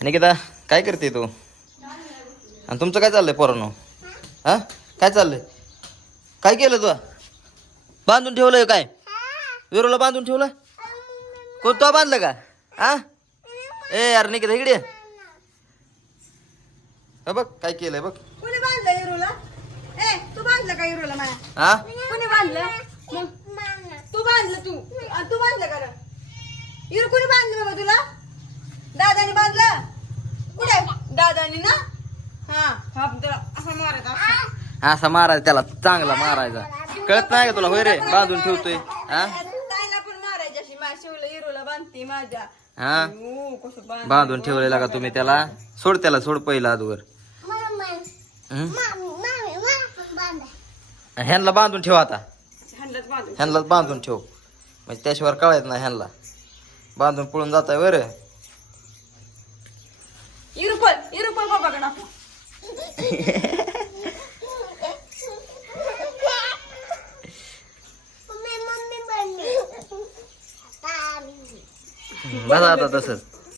निकिता काय करते तू? आणि तुमचं काय चाललंय पोरांनो? हा काय चाललंय? काय केलं तू? बांधून ठेवलंय काय? विरोला बांधून ठेवलं? कोण तो बांधलं का? हा ए यार निकिता इकडे ये. हा बघ काय केलंय बघ. कोणी बांधलं इरूला? ए तू बांधलं का इरूला माया? हा कोणी बांधलं? मग तू बांधलं तू बांधलं का रे? इरू कोणी बांधलं बाबा तुला? दादानी बांधलं? कुठे दादानी ना? हा तुला असं मारायचा असं. असा मारायचा त्याला चांगला मारायचा. कळत नाही का तुला? होय रे बांधून ठेवतोय. हा ताईला पण मारायची अशी माझ्या शिवला इरूला बांधते माझ्या. हा कसं बांध बांधून ठेवलेला का तुम्ही त्याला? सोड त्याला सोड पहिला अगोदर. ह्यांना बांधून ठेव आता. हंडत बांधून ह्यांना बांधून ठेव म्हणजे त्याशिवाय कळायत नाही ह्यांना. बांधून पळून जाताय वर. इरुपल बाबा कडे आपण बघा आता तसंच.